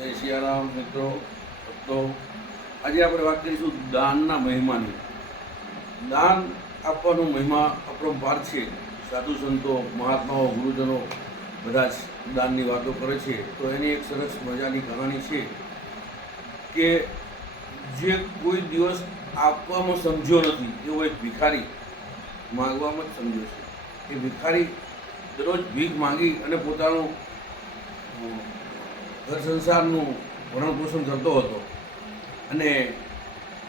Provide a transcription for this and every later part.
જય સિયારામ મિત્રો. તો આજે આપણે વાત કરીશું દાનના મહિમાની. દાન આપવાનો મહિમા અપરંપાર છે. સાધુ સંતો, મહાત્માઓ, ગુરુજનો બધા જ દાનની વાતો કરે છે. તો એની એક સરસ મજાની કહાની છે કે જે કોઈ દિવસ આપવામાં સમજ્યો નથી એવો એક ભિખારી માગવામાં જ સમજ્યો છે. એ ભિખારી દરરોજ ભીખ માંગી અને પોતાનું ઘર સંસારનું ભરણ પોષણ કરતો હતો. અને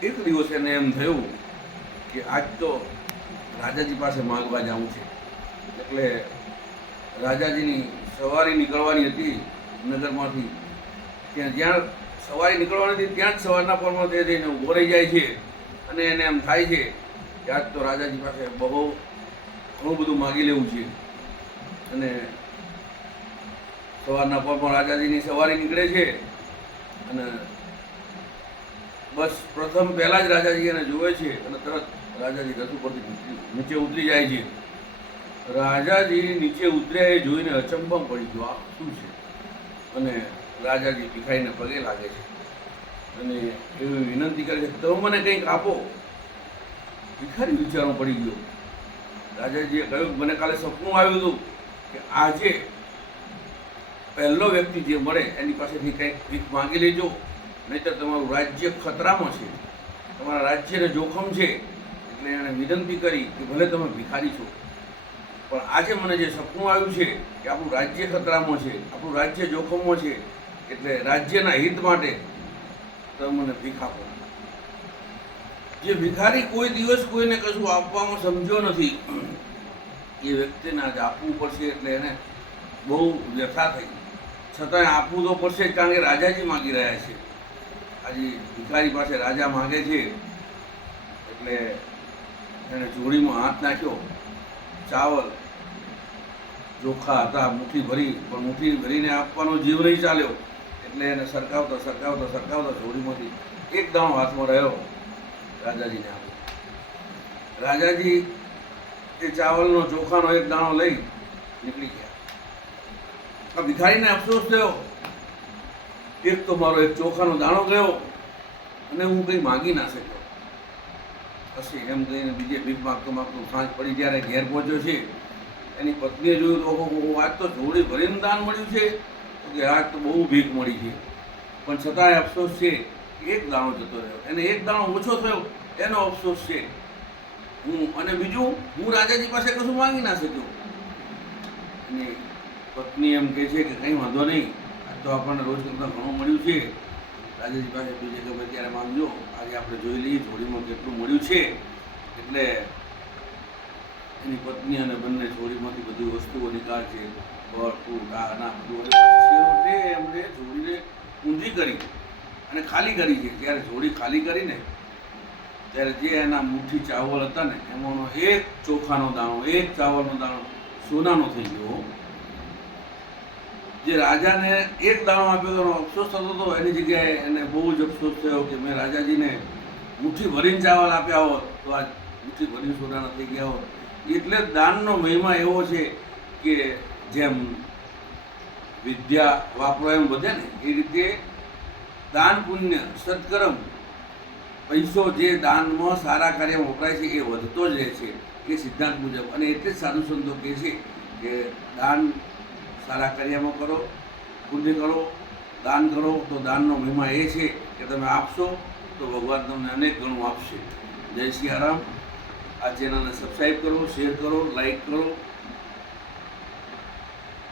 એક દિવસ એને એમ થયું કે આજ તો રાજાજી પાસે માગવા જવું છે. એટલે રાજાજીની સવારી નીકળવાની હતી નગરમાંથી. જ્યાં સવારી નીકળવાની હતી ત્યાં જ સવારના પરમાં તે જઈને ઊભો રહી જાય છે. અને એને એમ થાય છે કે આજ તો રાજાજી પાસે બહુ ઘણું બધું માગી લેવું છે. અને સવારના પરમાં રાજાજીની સવારી નીકળે છે. અને બસ પ્રથમ પહેલાં જ રાજાજી એને જુએ છે અને તરત રાજાજી રથ ઉપરથી નીચે ઉતરી જાય છે. રાજાજી નીચે ઉતર્યા એ જોઈને અચંબામાં પડી ગયો, આ શું છે? અને રાજાજી ભિખારીને પગે લાગે છે અને એવી વિનંતી કરે છે, તમે મને કંઈક આપો. ભિખારી વિચારમાં પડી ગયો. રાજાજીએ કહ્યું, મને કાલે સપનું આવ્યું હતું કે આજે પહેલો વ્યક્તિ જે મળે એની પાસેથી કંઈક ભીખ માંગી લેજો, નહીંતર તમારું રાજ્ય ખતરામાં છે, તમારા રાજ્યને જોખમ છે. એટલે એણે વિનંતી કરી કે ભલે તમે ભિખારી છો, પણ આજે મને જે સપનું આવ્યું છે કે આપણું રાજ્ય ખતરામાં છે, આપણું રાજ્ય જોખમમાં છે, એટલે રાજ્યના હિત માટે તમે મને ભીખ આપો. જે ભિખારી કોઈ દિવસ કોઈને કશું આપવામાં સમજ્યો નથી એ વ્યક્તિને આજે આપવું પડશે. એટલે એને બહુ વ્યથા થઈ. છતાંય આપવું તો પડશે જ, કારણ કે રાજાજી માગી રહ્યા છે. આજે ભિખારી પાસે રાજા માગે છે. એટલે એણે જોડીમાં હાથ નાખ્યો. ચાવલ ચોખા હતા મુઠ્ઠી ભરી, પણ મુઠ્ઠી ભરીને આપવાનો જીવ નહીં ચાલ્યો. એટલે એને સરકાવતા જોડીમાંથી એક દાણો હાથમાં રહ્યો. રાજાજીને આપ્યો. રાજાજી એ ચાવલનો ચોખાનો એક દાણો લઈ નીકળી ગયા. આ ભિખારીને અફસોસ થયો, એક તો મારો એક ચોખાનો દાણો ગયો અને હું કંઈ માગી ના શક્યો. પછી એમ કહીને બીજે ભીખ માગતો સાંજ પડી. જ્યારે ઘેર પહોંચ્યો છે એની પત્નીએ જોયું તો આજ તો જોડી ભરીને દાન મળ્યું છે, કે આજ તો બહુ ભીખ મળી છે. પણ છતાંય અફસોસ છે, એક દાણો જતો રહ્યો. એને એક દાણો ઓછો થયો એનો અફસોસ છે. અને બીજું, હું રાજાજી પાસે કશું માંગી ના શક્યો. અને પત્ની એમ કહે છે કે કંઈ વાંધો નહીં, આજ તો આપણને રોજ કરતાં ઘણું મળ્યું છે. રાજાજી પાસે બીજે ગમે ત્યારે માંગજો, આજે આપણે જોઈ લઈએ જોડીમાં કેટલું મળ્યું છે. એટલે એની પત્ની અને બંને જોડીમાંથી બધી વસ્તુઓ નીકાળ છે, ફળ ફૂટ આ ના બધું. છેવટે એમણે જોડીને ઊંધી કરી અને ખાલી કરી છે. જ્યારે જોડી ખાલી કરીને ત્યારે જે એના મુઠ્ઠી ચાવલ હતા ને એમાંનો એક ચોખાનો દાણો, એક ચાવલનો દાણો સોનાનો થઈ ગયો. જે રાજાને એક દાણો આપ્યો તો અફસોસ થતો હતો, એની જગ્યાએ એને બહુ જ અફસોસ થયો કે મેં રાજાજીને મુઠ્ઠી ભરીને ચાવલ આપ્યા હોત તો આ મુઠ્ઠી ભરીને સોનાના થઈ ગયા હોત. એટલે દાનનો મહિમા એવો છે કે જેમ વિદ્યા વાપરો એમ વધે ને, એ રીતે દાન પુણ્ય સત્કર્મ પૈસો જે દાનમાં સારા કાર્યમાં વપરાય છે એ વધતો જ રહે છે, એ સિદ્ધાંત મુજબ. અને એટલે જ સાધુ સંતો કહે છે કે દાન સારા કાર્યમાં કરો, પુણ્ય કરો, દાન કરો. તો દાનનો મહિમા એ છે કે તમે આપશો તો ભગવાન તમને અનેક ગણું આપશે. જય સિયારામ. આ ચેનલને સબસ્ક્રાઈબ કરો, શેર કરો, લાઈક કરો.